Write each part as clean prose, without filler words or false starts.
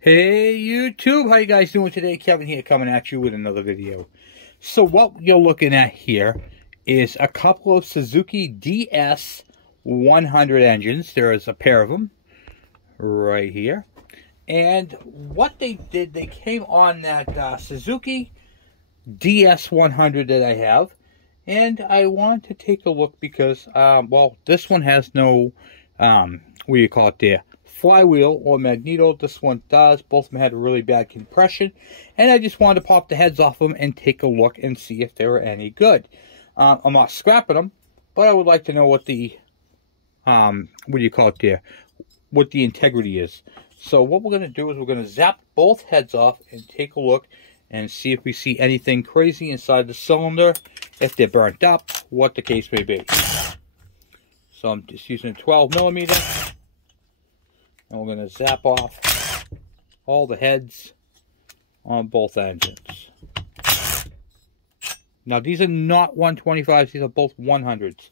Hey YouTube, how you guys doing today? Kevin here coming at you with another video. So what you're looking at here is a couple of Suzuki DS100 engines. There is a pair of them right here. And what they did, they came on that Suzuki DS100 that I have. And I want to take a look because, well, this one has no, what do you call it there? Flywheel or magneto. This one does. Both of them had a really bad compression, and I just wanted to pop the heads off them and take a look and see if they were any good. I'm not scrapping them, but I would like to know what the what do you call it there, what the integrity is. So what we're going to do is we're going to zap both heads off and take a look and see if we see anything crazy inside the cylinder, if they're burnt up, what the case may be. So I'm just using 12 millimeter. And we're going to zap off all the heads on both engines. Now these are not 125s, these are both 100s.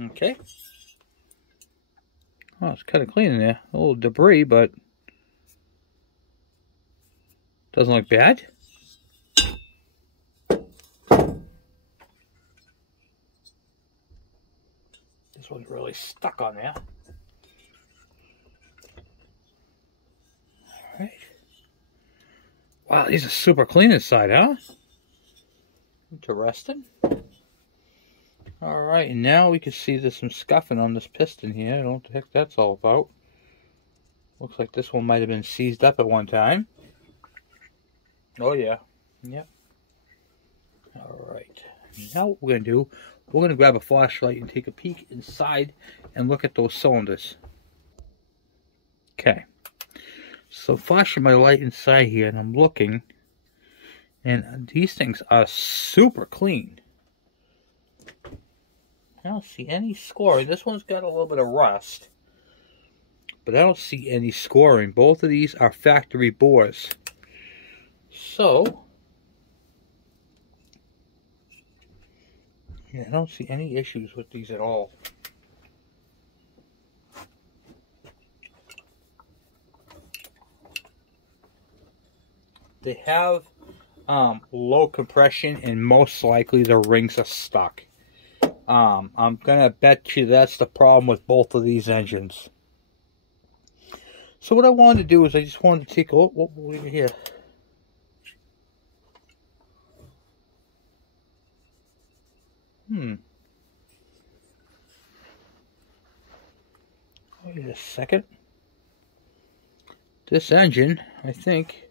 Okay. Oh, it's kind of clean in there. A little debris, but doesn't look bad. This one's really stuck on there. All right. Wow, these are super clean inside, huh? Interesting. Alright, and now we can see there's some scuffing on this piston here. I don't know what the heck that's all about. Looks like this one might have been seized up at one time. Oh yeah. Yep. Alright. Now what we're going to do, we're going to grab a flashlight and take a peek inside and look at those cylinders. Okay. So flashing my light inside here and I'm looking, and these things are super clean. I don't see any scoring. This one's got a little bit of rust, but I don't see any scoring. Both of these are factory bores. So, yeah, I don't see any issues with these at all. They have low compression, and most likely the rings are stuck. I'm gonna bet you that's the problem with both of these engines. So what I wanted to do is I just wanted to take a look. What will we here? Wait a second. This engine, I think,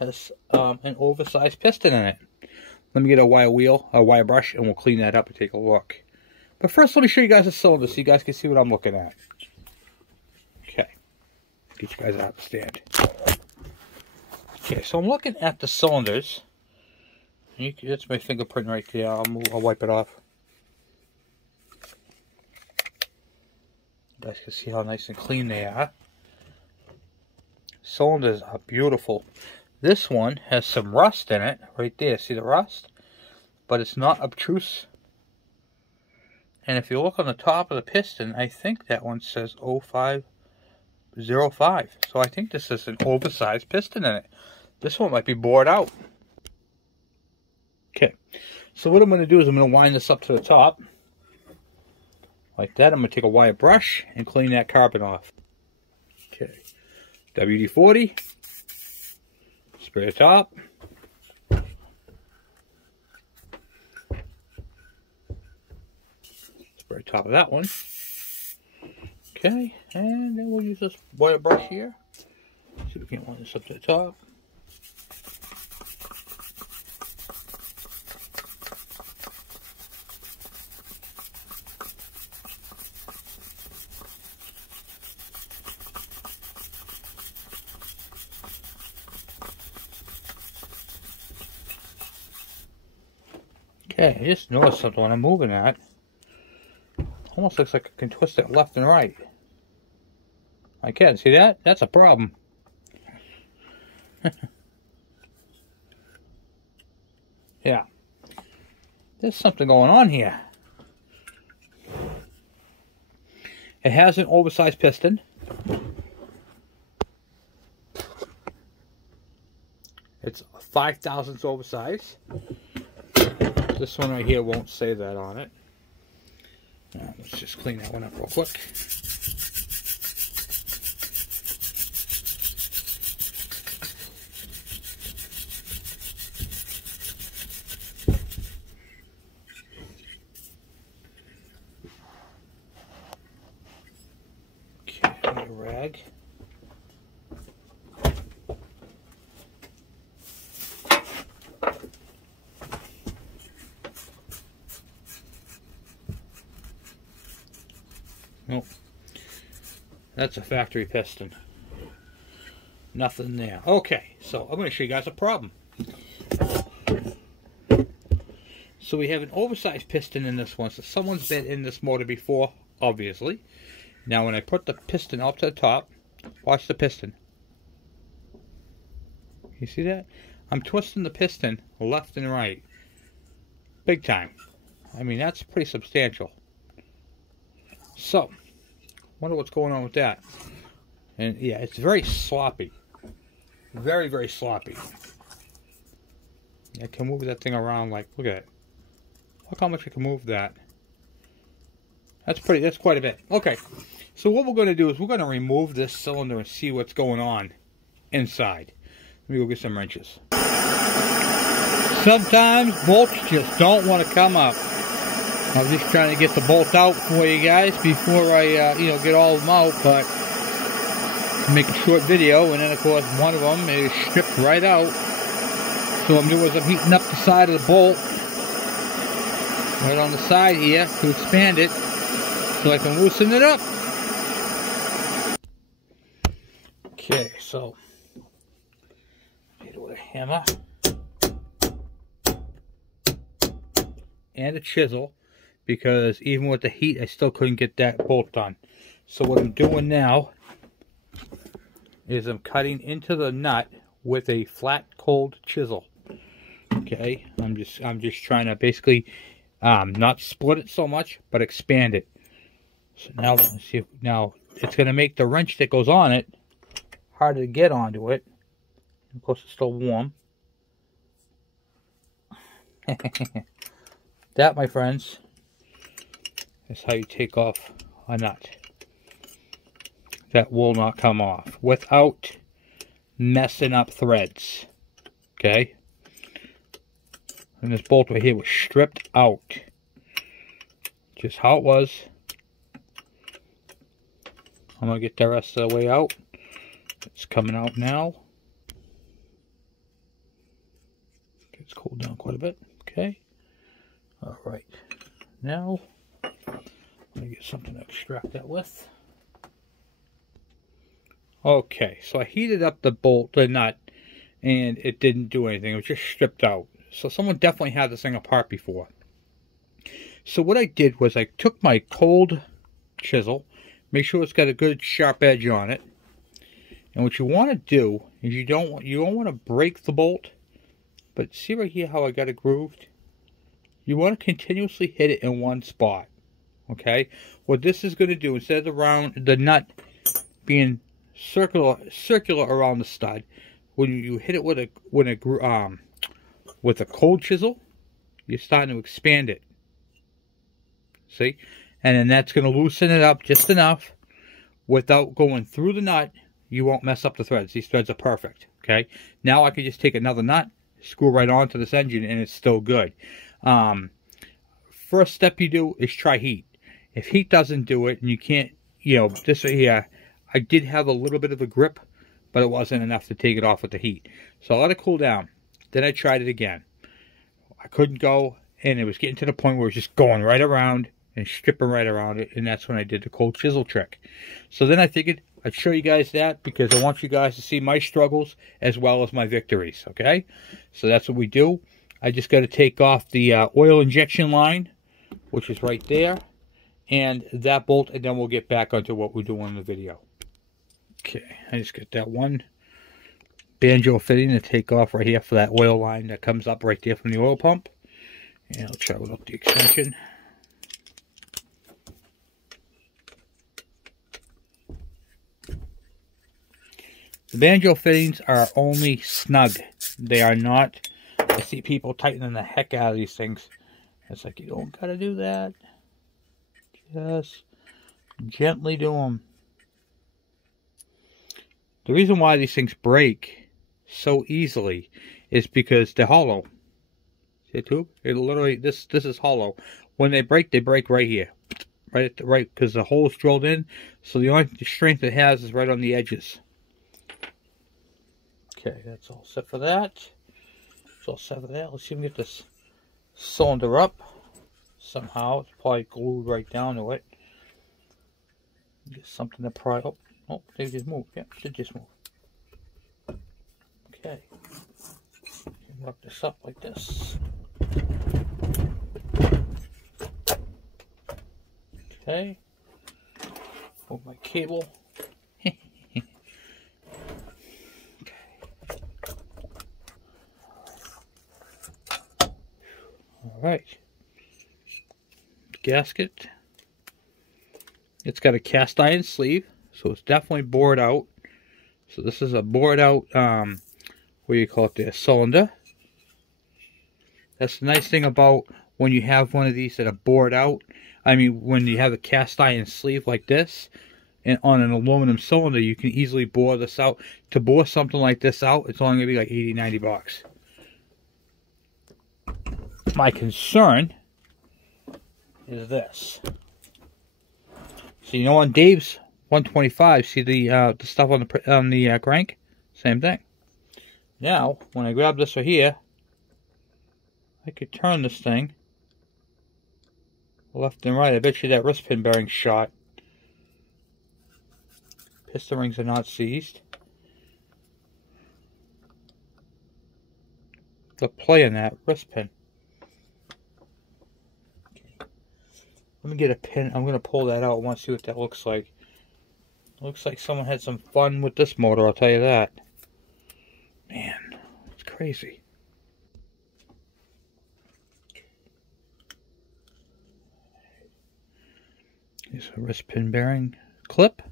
has an oversized piston in it. Let me get a wire brush, and we'll clean that up and take a look. But first, let me show you guys the cylinder so you guys can see what I'm looking at. Okay. Get you guys out of the stand. Okay, so I'm looking at the cylinders. That's my fingerprint right there. I'll wipe it off. You guys can see how nice and clean they are. Cylinders are beautiful. This one has some rust in it, right there. See the rust? But it's not obtrusive. And if you look on the top of the piston, I think that one says 0505. So I think this is an oversized piston in it. This one might be bored out. Okay. So what I'm going to do is I'm going to wind this up to the top. Like that. I'm going to take a wire brush and clean that carbon off. Okay. WD-40. Spray the top. Spray the top of that one. Okay, and then we'll use this wire brush here. See if we can wind this up to the top. Okay, I just noticed something when I'm moving that. Almost looks like I can twist it left and right. I can, see that? That's a problem. Yeah. There's something going on here. It has an oversized piston. It's 5 thousandths oversized. This one right here won't say that on it. Let's just clean that one up real quick. Okay, rag. Nope. That's a factory piston. Nothing there. Okay, so I'm going to show you guys a problem. So we have an oversized piston in this one. So someone's been in this motor before, obviously. Now when I put the piston up to the top, watch the piston. You see that? I'm twisting the piston left and right. Big time. I mean, that's pretty substantial. So, wonder what's going on with that. And yeah, it's very sloppy. Very, very sloppy. I can move that thing around like, look at it. Look how much I can move that. That's quite a bit. Okay, so what we're going to do is we're going to remove this cylinder and see what's going on inside. Let me go get some wrenches. Sometimes bolts just don't want to come up. I was just trying to get the bolt out for you guys before I, get all of them out, but make a short video, and then of course one of them is stripped right out. So what I'm doing is I'm heating up the side of the bolt, right on the side here, to expand it, so I can loosen it up. Okay, so hit it with a hammer and a chisel, because even with the heat, I still couldn't get that bolt done. So what I'm doing now is I'm cutting into the nut with a flat, cold chisel. Okay, I'm just trying to basically not split it so much, but expand it. So now, let's see. Now it's going to make the wrench that goes on it harder to get onto it. Of course, it's still warm. That, my friends, is how you take off a nut. That will not come off without messing up threads. Okay? And this bolt right here was stripped out. Just how it was. I'm going to get the rest of the way out. It's coming out now. It's cooled down quite a bit. Okay. Alright. Now, let me get something to extract that with. Okay, so I heated up the nut, and it didn't do anything. It was just stripped out. So someone definitely had this thing apart before. So what I did was I took my cold chisel, make sure it's got a good sharp edge on it. And what you want to do is you don't want to break the bolt, but see right here how I got it grooved? You want to continuously hit it in one spot. Okay? What this is going to do, instead of the nut being circular around the stud, when you hit it with a cold chisel, you're starting to expand it. See? And then that's going to loosen it up just enough without going through the nut. You won't mess up the threads. These threads are perfect. Okay? Now I can just take another nut, screw right onto this engine, and it's still good. First step you do is try heat. If heat doesn't do it, and you can't, this right here, I did have a little bit of a grip, but it wasn't enough to take it off with the heat. So I let it cool down. Then I tried it again. I couldn't go, and it was getting to the point where it was just going right around and stripping right around it, and that's when I did the cold chisel trick. So then I figured I'd show you guys that, because I want you guys to see my struggles as well as my victories, okay? So that's what we do. I just got to take off the oil injection line, which is right there, and that bolt, and then we'll get back onto what we're doing in the video. Okay, I just got that one banjo fitting to take off right here for that oil line that comes up right there from the oil pump. And I'll travel up the extension. The banjo fittings are only snug. They are not, I see people tightening the heck out of these things. It's like, you don't gotta do that. Just gently do them. The reason why these things break so easily is because they're hollow. See the tube? It literally, this is hollow. When they break right here. Right at the right, because the hole's drilled in. So the only strength it has is right on the edges. Okay, that's all set for that. That's all set for that. Let's see if we can get this cylinder up somehow. It's probably glued right down to it. Get something to pry up. Oh, they just moved. Yeah, should just move. Okay. Lock this up like this. Okay. Move my cable. Alright. Gasket. It's got a cast iron sleeve, so it's definitely bored out. So this is a bored out, what do you call it there, cylinder. That's the nice thing about when you have one of these that are bored out. I mean, when you have a cast iron sleeve like this, and on an aluminum cylinder, you can easily bore this out. To bore something like this out, it's only going to be like 80, 90 bucks. My concern is this. So you know, on Dave's 125, see the stuff on the crank? Same thing. Now, when I grab this right here, I could turn this thing left and right. I bet you that wrist pin bearing's shot. Piston rings are not seized. The play in that wrist pin. Let me get a pin. I'm going to pull that out. I want to see what that looks like. Looks like someone had some fun with this motor, I'll tell you that. Man, it's crazy. Here's a wrist pin bearing clip.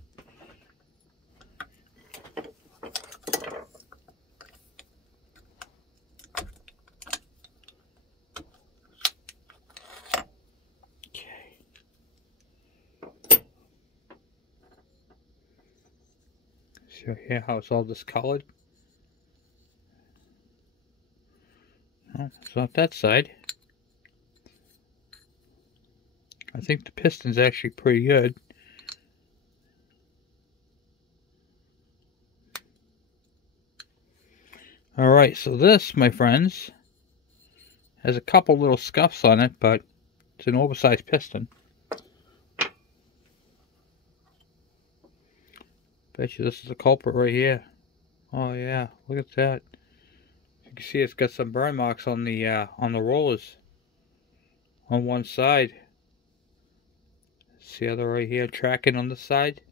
See here how it's all discolored? No, it's not that side. I think the piston's actually pretty good. Alright, so this, my friends, has a couple little scuffs on it, but it's an oversized piston. Bet you this is the culprit right here. Oh yeah, look at that. You can see it's got some burn marks on the rollers on one side. See other right here, tracking on this side,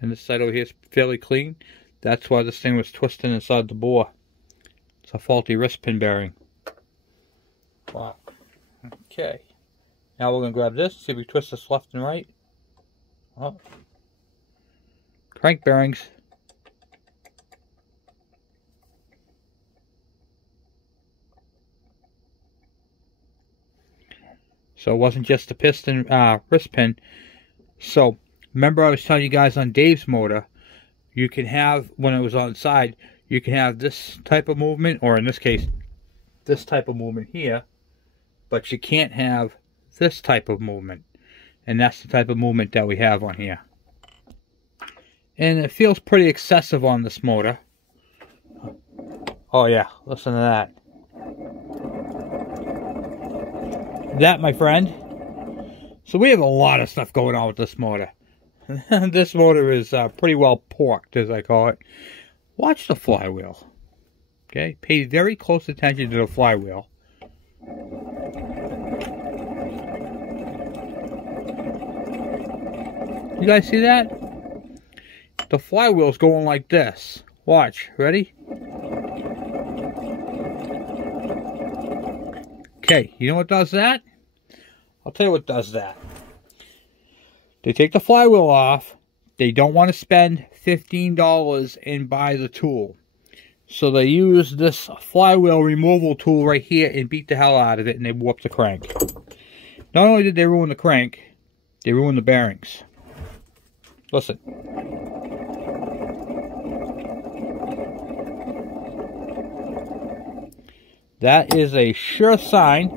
and this side over here is fairly clean. That's why this thing was twisting inside the bore. It's a faulty wrist pin bearing. Wow. Okay. Now we're gonna grab this. See if we twist this left and right. Oh. Crank bearings. So it wasn't just the piston wrist pin. So remember I was telling you guys on Dave's motor, you can have, when it was on side, you can have this type of movement, or in this case, this type of movement here, but you can't have this type of movement. And that's the type of movement that we have on here. And it feels pretty excessive on this motor. Oh yeah, listen to that. That, my friend. So we have a lot of stuff going on with this motor. This motor is pretty well porked, as I call it. Watch the flywheel. Okay, pay very close attention to the flywheel. You guys see that? The flywheel's going like this. Watch, ready? Okay, you know what does that? I'll tell you what does that. They take the flywheel off. They don't want to spend $15 and buy the tool. So they use this flywheel removal tool right here and beat the hell out of it, and they warp the crank. Not only did they ruin the crank, they ruined the bearings. Listen. That is a sure sign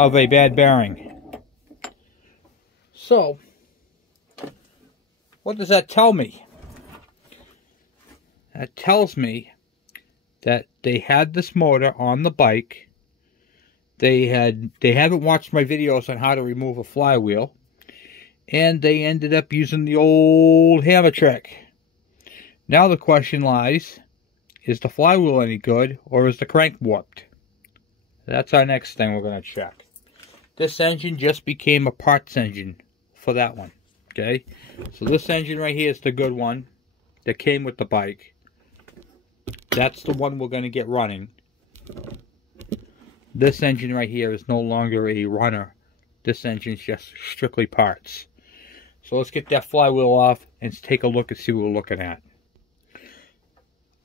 of a bad bearing. So, what does that tell me? That tells me that they had this motor on the bike. They haven't watched my videos on how to remove a flywheel. And they ended up using the old hammer trick. Now the question lies, is the flywheel any good, or is the crank warped? That's our next thing we're going to check. This engine just became a parts engine for that one. Okay? So this engine right here is the good one that came with the bike. That's the one we're going to get running. This engine right here is no longer a runner. This engine's just strictly parts. So let's get that flywheel off and take a look and see what we're looking at.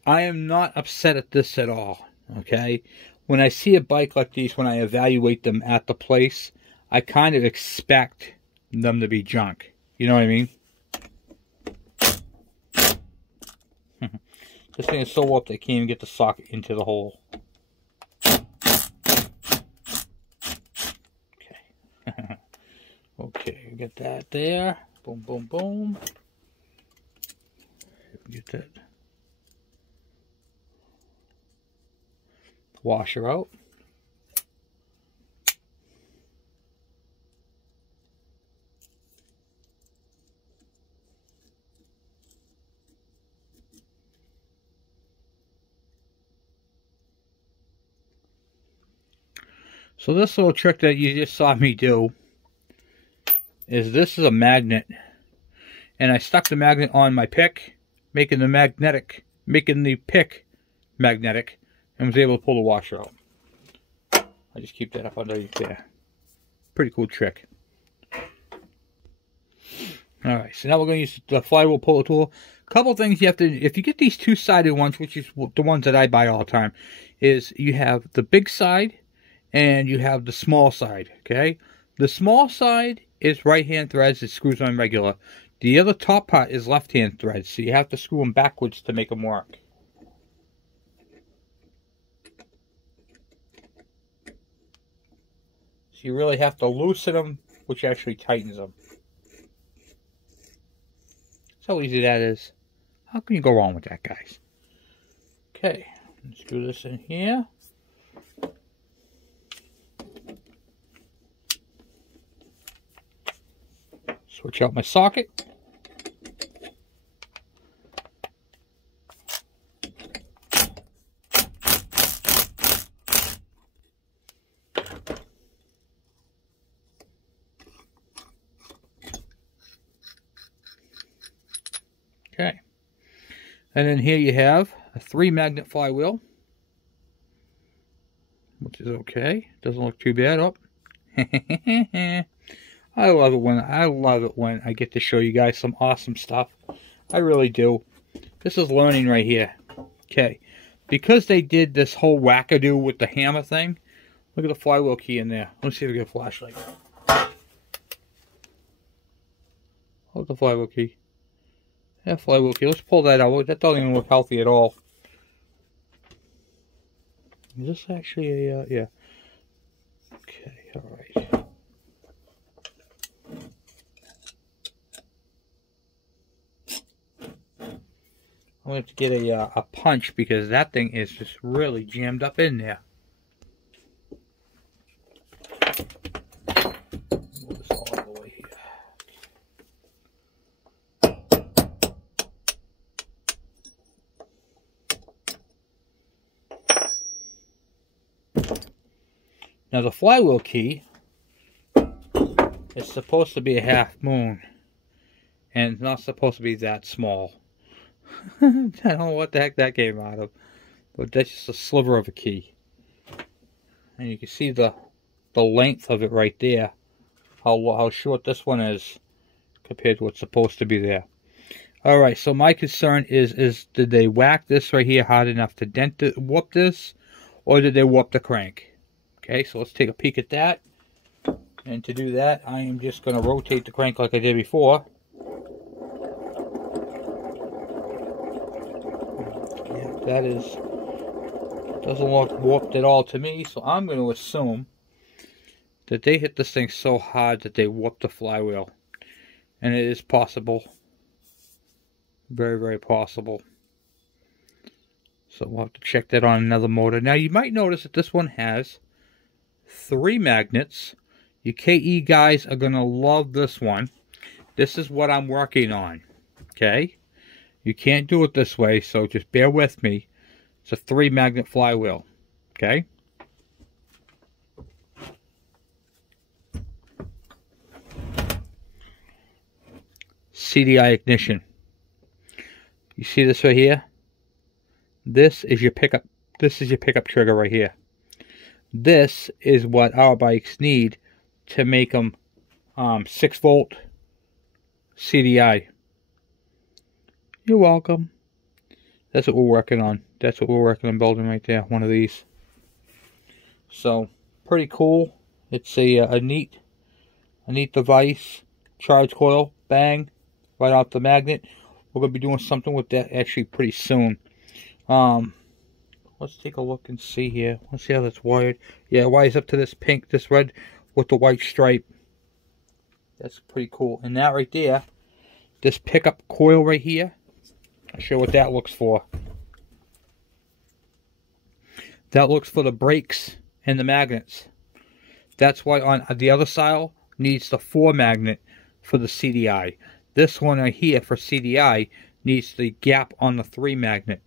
I am not upset at this at all, okay? When I see a bike like these, when I evaluate them at the place, I kind of expect them to be junk. You know what I mean? This thing is so warped I can't even get the socket into the hole. Okay. Okay, get that there. Boom, boom, boom. Get that washer out. So this little trick that you just saw me do is this is a magnet, and I stuck the magnet on my pick, making the pick magnetic, and was able to pull the washer out. I just keep that up underneath there. Pretty cool trick. Alright, so now we're going to use the flywheel puller tool. Couple things you have to, if you get these two-sided ones, which is the ones that I buy all the time, is you have the big side and you have the small side, okay? The small side is right-hand threads, it screws on regular. The other top part is left-hand threads, so you have to screw them backwards to make them work. So you really have to loosen them, which actually tightens them. That's how easy that is. How can you go wrong with that, guys? Okay, let's screw this in here. Switch out my socket. Okay. And then here you have a 3-magnet flywheel, which is okay. Doesn't look too bad. Oh. I love it when I get to show you guys some awesome stuff. I really do. This is learning right here. Okay. Because they did this whole wackadoo with the hammer thing, look at the flywheel key in there. Let's see if we get a flashlight. Hold the flywheel key. Yeah, flywheel key. Let's pull that out. That doesn't even look healthy at all. Is this actually a, yeah. Okay, alright. I'm going to have to get a punch because that thing is just really jammed up in there. Move this all the way here. Now the flywheel key is supposed to be a half moon. And it's not supposed to be that small. I don't know what the heck that came out of. But that's just a sliver of a key. And you can see the length of it right there. How short this one is compared to what's supposed to be there. Alright, so my concern is did they whack this right here hard enough to dent it, warp this? Or did they warp the crank? Okay, so let's take a peek at that. And to do that, I am just going to rotate the crank like I did before. Yeah, that doesn't look warped at all to me, so I'm going to assume that they hit this thing so hard that they warped the flywheel. And it is possible. Very, very possible. So we'll have to check that on another motor. Now you might notice that this one has 3 magnets. You KE guys are going to love this one. This is what I'm working on. Okay? You can't do it this way, so just bear with me. It's a 3 magnet flywheel. Okay? CDI ignition. You see this right here? This is your pickup. This is your pickup trigger right here. This is what our bikes need to make them 6-volt CDI. You're welcome. That's what we're working on. That's what we're working on building right there. One of these. So pretty cool. It's a neat device. Charge coil. Bang. Right off the magnet. We're going to be doing something with that actually pretty soon. Let's take a look and see here. Let's see how that's wired. Yeah, it wires up to this pink, this red with the white stripe. That's pretty cool. And that right there, this pickup coil right here, I'll show you what that looks for. That looks for the brakes and the magnets. That's why on the other side needs the 4 magnet for the CDI. This one right here for CDI needs the gap on the 3 magnet.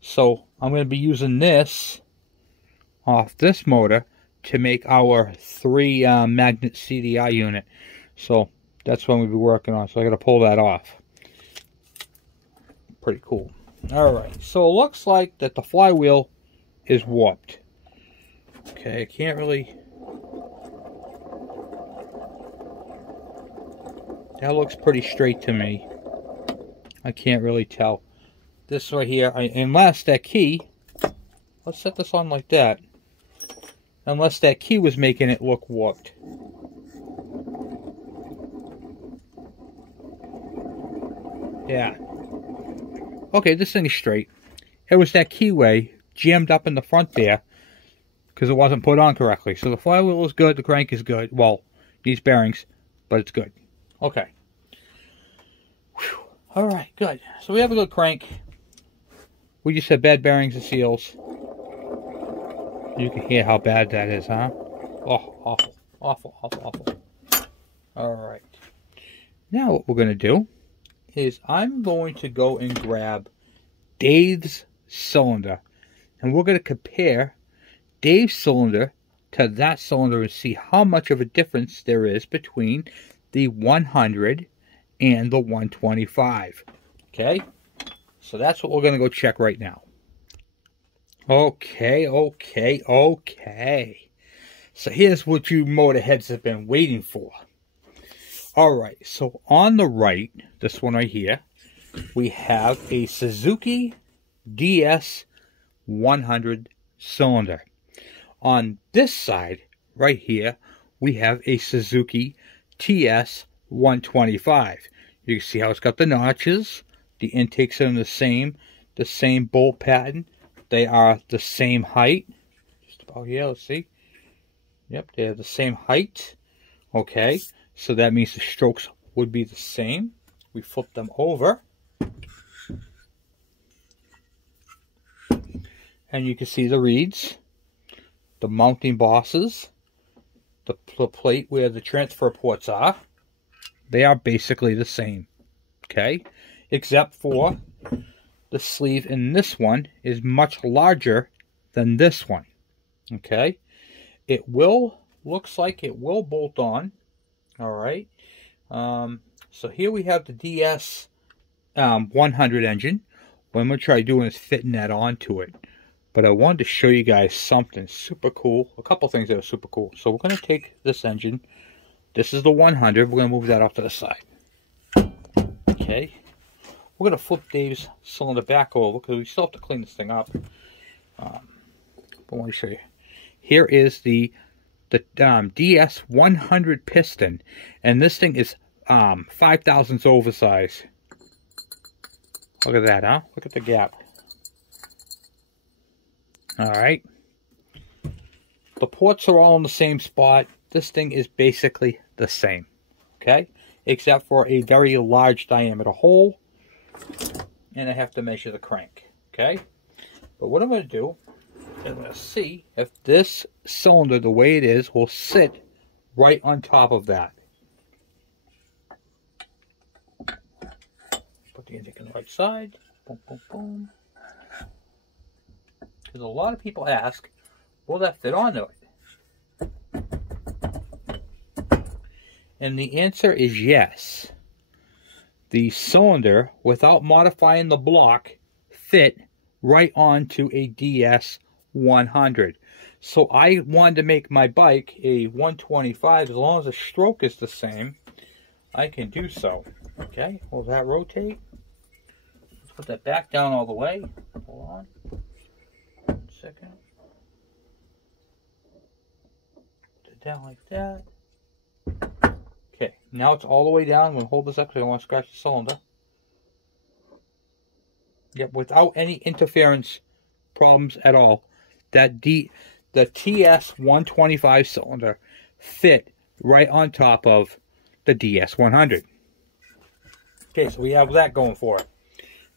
So I'm going to be using this off this motor to make our 3 magnet CDI unit. So that's what we'll be working on. So I got to pull that off. Pretty cool. Alright, so it looks like that the flywheel is warped. Okay, I can't really... That looks pretty straight to me. I can't really tell. This right here, unless that key, let's set this on like that. Unless that key was making it look warped. Yeah. Okay, this thing is straight. It was that keyway jammed up in the front there because it wasn't put on correctly. So the flywheel is good, the crank is good. Well, needs bearings, but it's good. Okay. Alright, good. So we have a good crank. We just had bad bearings and seals. You can hear how bad that is, huh? Oh, awful. Awful, awful, awful. Alright. Now what we're going to do is I'm going to go and grab Dave's cylinder. And we're going to compare Dave's cylinder to that cylinder and see how much of a difference there is between the 100 and the 125. Okay? So that's what we're going to go check right now. Okay. So here's what you motorheads have been waiting for. Alright, so on the right, this one right here, we have a Suzuki DS100 cylinder. On this side, right here, we have a Suzuki TS125. You can see how it's got the notches. The intakes are in the same bolt pattern. They are the same height. Just about here, let's see. Yep, they have the same height. Okay, so that means the strokes would be the same. We flip them over. And you can see the reeds, the mounting bosses, the plate where the transfer ports are. They are basically the same. Okay, except for the sleeve in this one is much larger than this one. Okay, it looks like it will bolt on. All right. So here we have the DS100 engine. What I'm going to try doing is fitting that onto it. But I wanted to show you guys something super cool. A couple things that are super cool. So we're going to take this engine. This is the 100. We're going to move that off to the side. Okay. We're going to flip Dave's cylinder back over because we still have to clean this thing up. But I want to show you. Here is the DS100 piston. And this thing is 5 thousandths oversized. Look at that, huh? Look at the gap. Alright. The ports are all in the same spot. This thing is basically the same. Okay? Except for a very large diameter hole. And I have to measure the crank. Okay? But what I'm going to do is I'm going to see if this cylinder, the way it is, will sit right on top of that. Put the intake on the right side. Boom, boom, boom. Because a lot of people ask, will that fit onto it? And the answer is yes. The cylinder, without modifying the block, fit right onto a DS100. So I wanted to make my bike a 125. As long as the stroke is the same, I can do so. Okay, will that rotate? Let's put that back down all the way. Hold on. 1 second. Put it down like that. Okay, now it's all the way down. I'm going to hold this up because I don't want to scratch the cylinder. Yep, without any interference problems at all. The TS125 cylinder fit right on top of the DS100. Okay, so we have that going for it.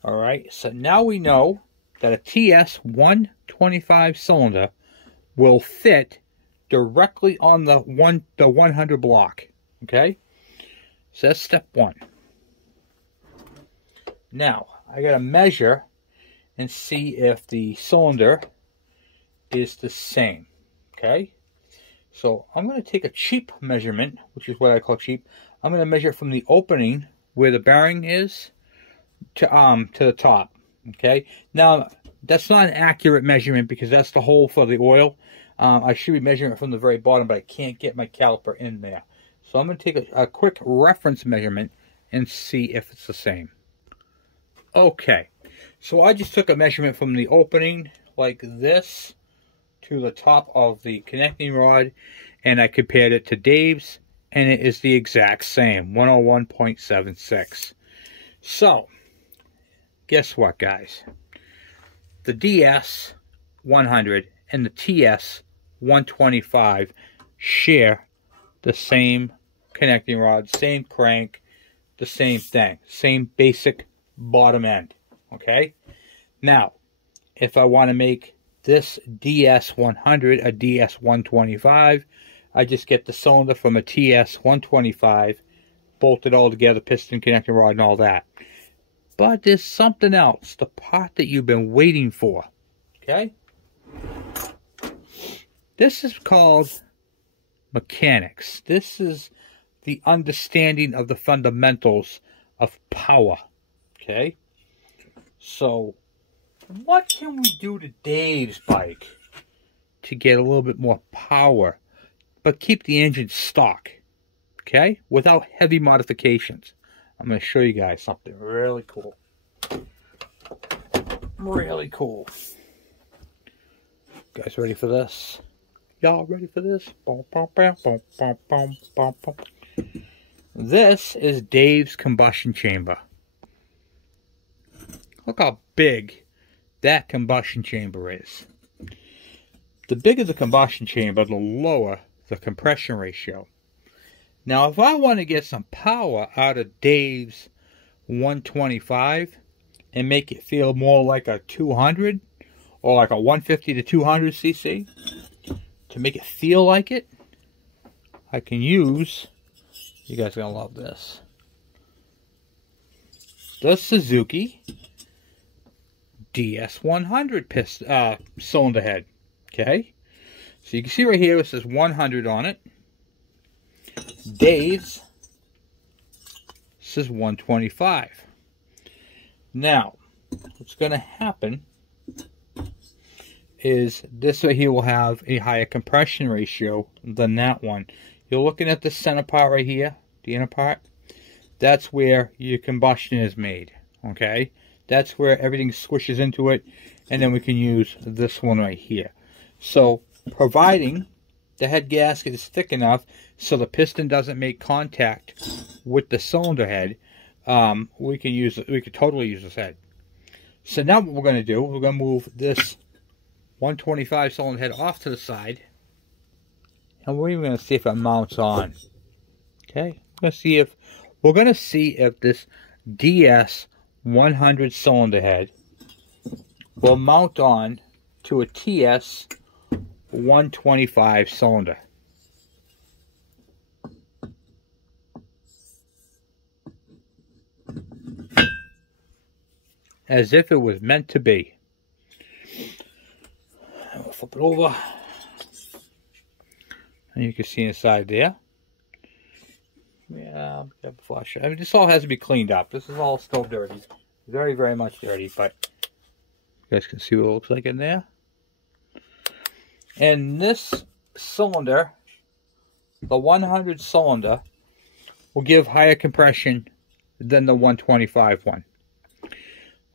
Alright, so now we know that a TS125 cylinder will fit directly on the 100 block. Okay, so that's step one. Now, I got to measure and see if the cylinder is the same. Okay, so I'm going to take a cheap measurement, which is what I call cheap. I'm going to measure from the opening where the bearing is to the top. Okay, now that's not an accurate measurement because that's the hole for the oil. I should be measuring it from the very bottom, but I can't get my caliper in there. So I'm going to take a quick reference measurement and see if it's the same. Okay, so I just took a measurement from the opening like this to the top of the connecting rod, and I compared it to Dave's, and it is the exact same, 101.76. So, guess what, guys? The DS100 and the TS125 share the same connecting rod, same crank, the same thing, same basic bottom end. Okay, now if I want to make this DS100 a DS125, I just get the cylinder from a TS125, bolt it all together, piston, connecting rod, and all that. But there's something else, the part that you've been waiting for. Okay, this is called mechanics. This is the understanding of the fundamentals of power. Okay, so what can we do to Dave's bike to get a little bit more power, but keep the engine stock? Okay, without heavy modifications. I'm going to show you guys something really cool. Really cool. You guys ready for this? Y'all ready for this? This is Dave's combustion chamber. Look how big that combustion chamber is. The bigger the combustion chamber, the lower the compression ratio. Now, if I want to get some power out of Dave's 125 and make it feel more like a 200 or like a 150 to 200 cc, to make it feel like it, I can use, you guys are going to love this, the Suzuki DS100 cylinder head. Okay, so you can see right here it says 100 on it. Days says 125. Now, what's going to happen is this right here will have a higher compression ratio than that one. You're looking at the center part right here, the inner part. That's where your combustion is made. Okay, that's where everything squishes into it, and then we can use this one right here. So, providing the head gasket is thick enough so the piston doesn't make contact with the cylinder head, we could totally use this head. So now what we're going to do, we're going to move this 125 cylinder head off to the side, and we're even going to see if it mounts on. Okay, we're going to see if this DS100 cylinder head will mount on to a TS125 cylinder. As if it was meant to be. I'll flip it over. And you can see inside there. Yeah, flush. I mean, this all has to be cleaned up. This is all still dirty. Very, very much dirty, but you guys can see what it looks like in there. And this cylinder, the 100 cylinder, will give higher compression than the 125 one.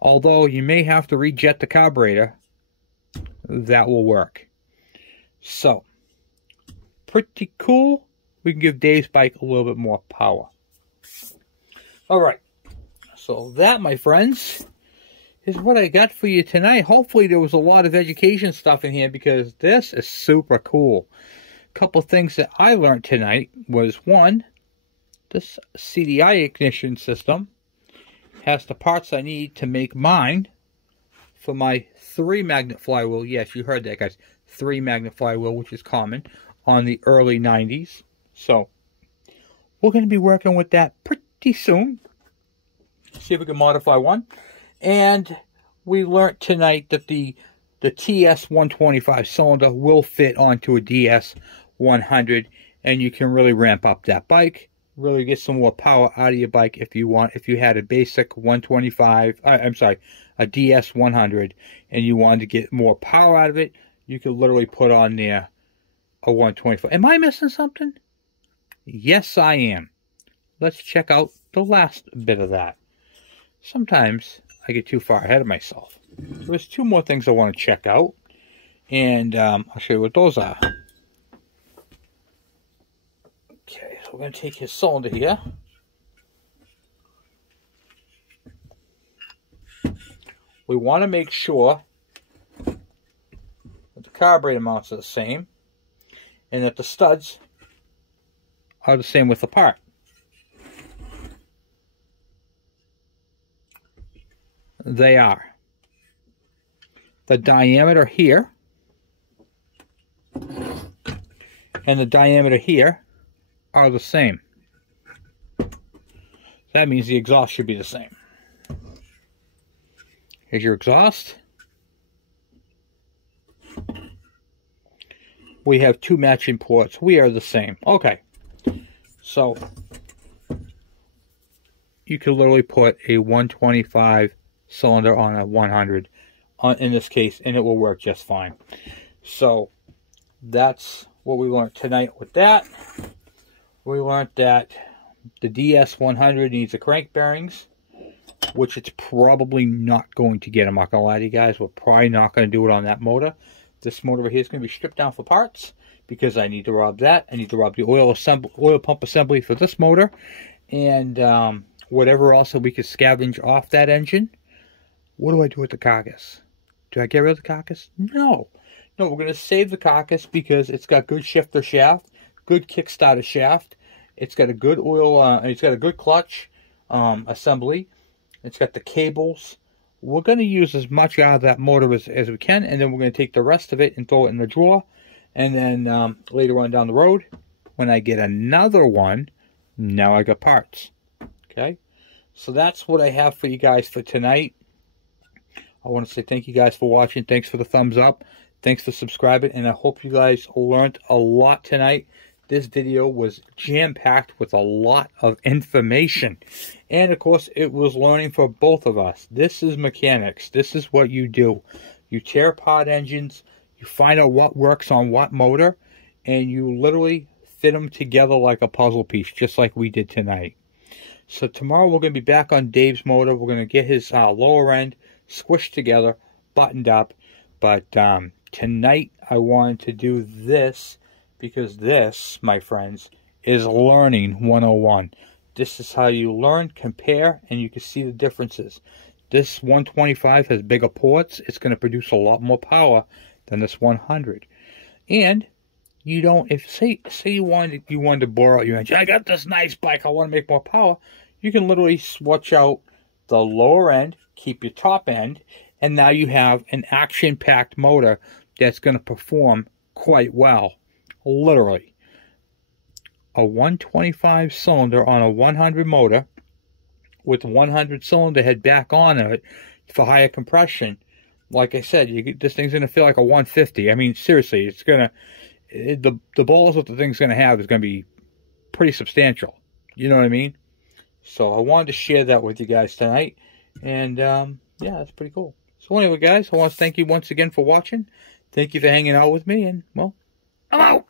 Although you may have to rejet the carburetor, that will work. So, pretty cool. We can give Dave's bike a little bit more power. Alright, so that, my friends, is what I got for you tonight. Hopefully there was a lot of education stuff in here because this is super cool. A couple things that I learned tonight was, one, this CDI ignition system has the parts I need to make mine for my 3-magnet flywheel. Yes, you heard that, guys. 3-magnet flywheel, which is common on the early 90s. So, we're going to be working with that pretty soon. See if we can modify one. And we learned tonight that the TS125 cylinder will fit onto a DS100. And you can really ramp up that bike. Really get some more power out of your bike if you want. If you had a basic 125, a DS100, and you wanted to get more power out of it, you could literally put on there a 125. Am I missing something? Yes, I am. Let's check out the last bit of that. Sometimes I get too far ahead of myself. There's two more things I want to check out, and I'll show you what those are. Okay, so we're going to take his cylinder here. We want to make sure that the carburetor mounts are the same and that the studs are the same width apart. They are. The diameter here and the diameter here are the same. That means the exhaust should be the same. Here's your exhaust. We have two matching ports. We are the same. Okay. So, you could literally put a 125 cylinder on a 100 in this case, and it will work just fine. So, that's what we learned tonight with that. We learned that the DS100 needs the crank bearings, which it's probably not going to get. I'm not going to lie to you guys. We're probably not going to do it on that motor. This motor over here is going to be stripped down for parts because I need to rob that. I need to rob the oil pump assembly for this motor. And whatever else that we could scavenge off that engine. What do I do with the carcass? Do I get rid of the carcass? No. No, we're going to save the carcass because it's got good shifter shaft, good kickstarter shaft. It's got a good oil, it's got a good clutch assembly. It's got the cables. We're going to use as much out of that motor as we can, and then we're going to take the rest of it and throw it in the drawer. And then later on down the road, when I get another one, now I got parts. Okay? So that's what I have for you guys for tonight. I want to say thank you guys for watching. Thanks for the thumbs up. Thanks for subscribing. And I hope you guys learned a lot tonight. This video was jam-packed with a lot of information. And, of course, it was learning for both of us. This is mechanics. This is what you do. You tear apart engines. You find out what works on what motor. And you literally fit them together like a puzzle piece, just like we did tonight. So tomorrow we're going to be back on Dave's motor. We're going to get his lower end squished together, buttoned up. But tonight I wanted to do this because this, my friends, is Learning 101. This is how you learn, compare, and you can see the differences. This 125 has bigger ports. It's going to produce a lot more power than this 100. And you don't, if say you wanted to bore out your engine, I got this nice bike, I want to make more power, you can literally switch out the lower end, keep your top end, and now you have an action-packed motor that's going to perform quite well. Literally. A 125 cylinder on a 100 motor with 100 cylinder head back on it for higher compression. Like I said, this thing's going to feel like a 150. I mean, seriously, it's going to, the balls that the thing's going to have is going to be pretty substantial. You know what I mean? So I wanted to share that with you guys tonight. And, yeah, that's pretty cool. So anyway, guys, I want to thank you once again for watching. Thank you for hanging out with me. And, well, I'm out.